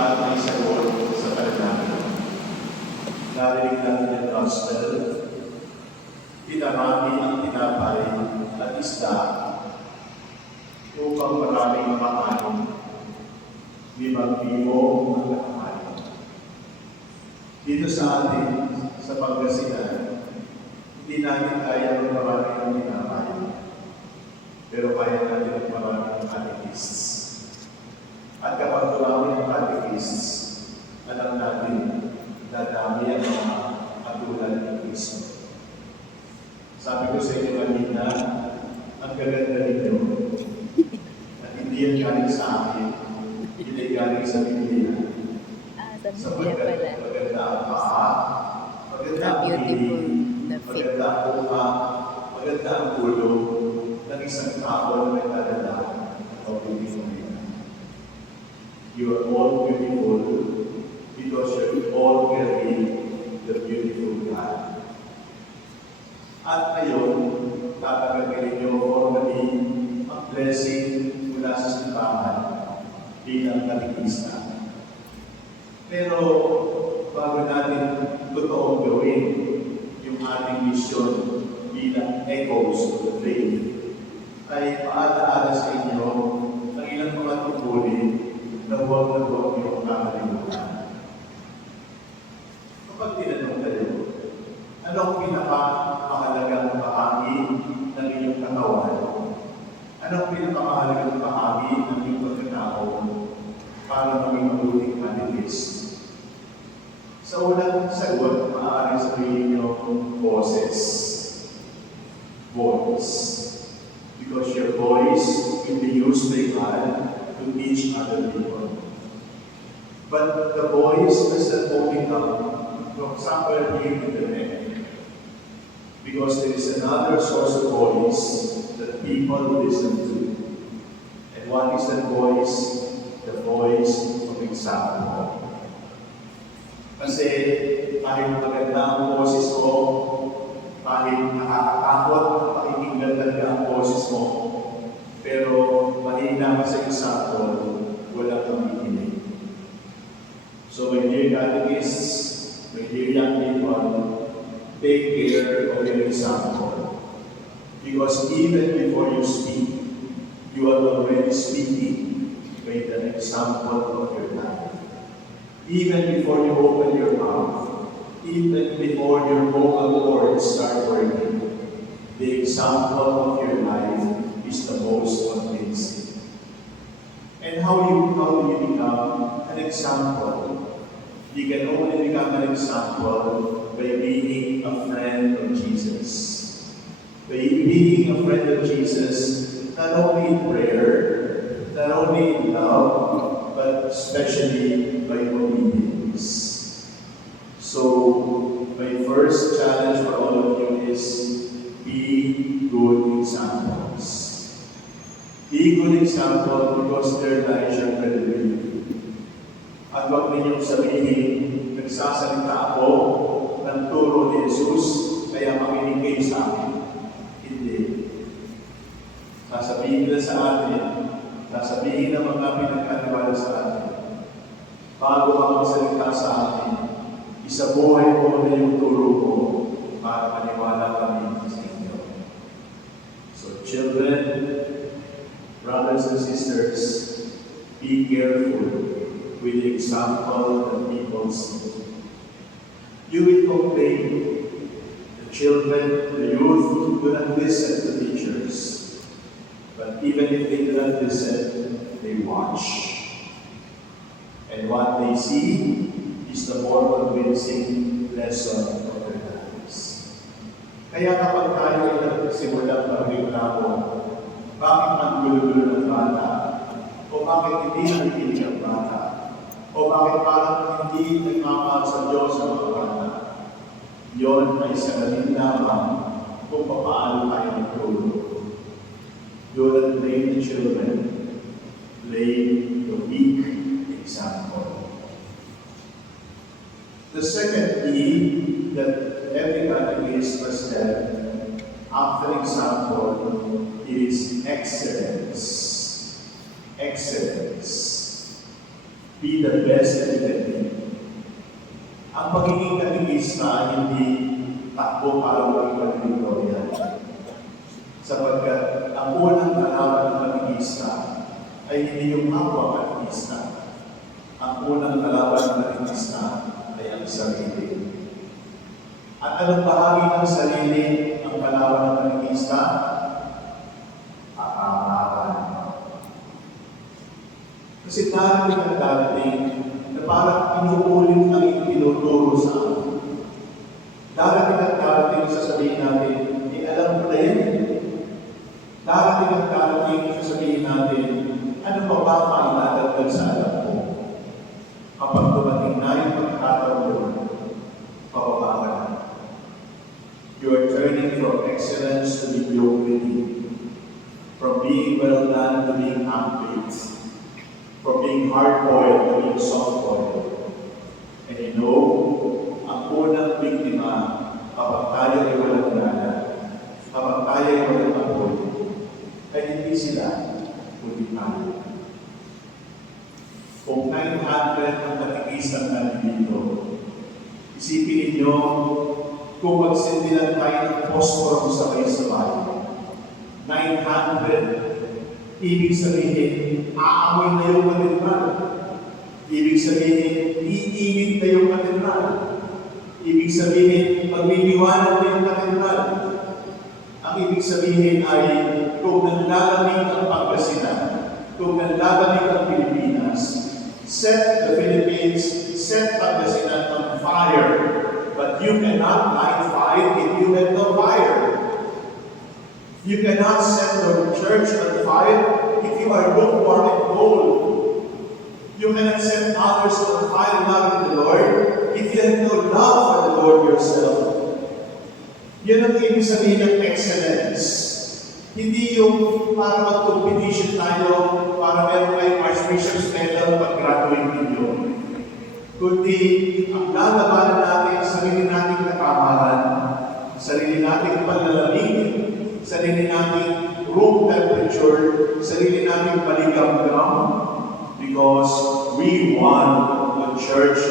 lahat ay sagot sa panalangin. Narinig natin ang gospel, pinarami ang tinapay at isda upang maraming makain, 5,000 ang nakain. Dito sa atin, sa Pangasinan, hindi natin kaya ng maraming ang tinapay, pero kaya natin ng maraming catechists. At kapag marami ang catechists, alam natin, dadami ang mga katulad ni Kristo. Sabi ko sa inyo kanina, ang gaganda ninyo, at hindi yan galing sa akin, hindi galing sa Biblia. Sapagkat maganda ang paa, maganda ang piling, maganda ang buka, maganda ang ulo ng isang tao na may talala o beautiful. You are all beautiful because you all carry the beautiful God. At ngayon, tatagagawin niyo formally ang blessing mula sa simbahan bilang katekista. Pero bago natin totoong gawin yung ating mission bilang echoes of the faith, ay paalaala sa inyo ang ilang mga tungkulin na huwag niyong kakalimutan. Kapag tinanong kayo, ano ang pinakamahalagang bahagi ng inyong katawan? Ano ang pinakamahalagang bahagi ng inyong pagkatao para maging mabuting manifest? Sa unang sagot, maaaring sabihin niyo boses. Voice. Because your voice will be used by God to teach other people. But the voice doesn't only come from somewhere here in the neck. Because there is another source of voice that people listen to. And what is that voice? The voice of example. Kasi kahit maganda ang boses ko, kahit nakakatakot ang pakikinggan talaga ang boses mo, pero mahina ka sa example, wala kang ikinig. So my dear catechists, my dear young people, take care of your example. Because even before you speak, you are already speaking by the example of your life. Even before you open your mouth, even before your vocal cords start working, the example of your life is the most convincing. And how do you become an example? You can only become an example by being a friend of Jesus. By being a friend of Jesus, not only in prayer, not only in love, but especially by obedience. So, my first challenge for all of you is be good examples. Be good example because their lives are credibility. At huwag ninyong sabihin, nagsasalita ako ng turo ni Jesus, kaya makinig kayo sa akin. Hindi. Sasabihin nila sa atin, sasabihin ng mga pinagkaniwala sa atin, bago ka magsalita sa atin, isabuhay mo na yung turo ko para maniwala kami sa inyo. So children, brothers and sisters, be careful with the example that people see. You will complain. The children, the youth do not listen to teachers. But even if they do not listen, they watch. And what they see is the more convincing lesson of their lives. Kaya kapag tayo ay nagsimula ng reklamo, bakit maggulo-gulo ng bata? O bakit hindi nakikinig ang bata? O bakit parang hindi nagmamahal sa Diyos ang mga bata? Yun ay salamin lamang kung paano tayo nagtulog. Do not blame the children, blame the weak example. The second key that every catechist must have after example is excellence. Excellence. Be the best that you can be. Ang pagiging katikista, hindi takbo para maging valedictorian. Sapagkat ang unang kalaban ng katikista ay hindi yung kapwa katikista. Ang unang kalaban ng katikista ay ang sarili. At anong bahagi ng sarili ang kalaban ng katikista? Akaran. Kasi darating ang darating na parang inuulit ang itinuturo sa atin. Darating ang darating sasabihin natin, alam ko na yan. Darating ang darating sasabihin natin, ano pa ba mailatagdag sa alam ko? Kapag dumating na yung pagkataon doon, pababa ka na. You are turning from excellence to mediocrity, from being well done to being half-baked, from being hard-boiled to being soft-boiled. And you know, ang unang biktima, kapag tayo ay walang gana, kapag tayo ay walang apoy, ay hindi sila, kundi tayo. Kung 900 ang katikisan natin dito, isipin ninyo, kung magsindilan tayo ng posporo sabay-sabay, 900, ibig sabihin, aamoy na yung katedral. Ibig sabihin, iinit na yung katedral. Ibig sabihin, magliliwanag na yung katedral. Ang ibig sabihin ay, kung nanlalamig ang Pangasinan, kung nanlalamig ang Pilipinas, set the Philippines, set Pangasinan on fire. But you cannot light fire if you have no fire. You cannot set your church on fire if you are lukewarm and cold. You cannot set others on fire loving the Lord if you have no love for the Lord yourself. Yan ang ibig sabihin ng excellence. Hindi yung para mag-competition tayo, para meron kayong Archbishop's Medal pag-graduate ninyo. Kundi ang lalabanan natin, sarili nating nakamaran, sarili nating panlalamig, sarili nating room temperature, sarili nating paligam-gam, because we want a church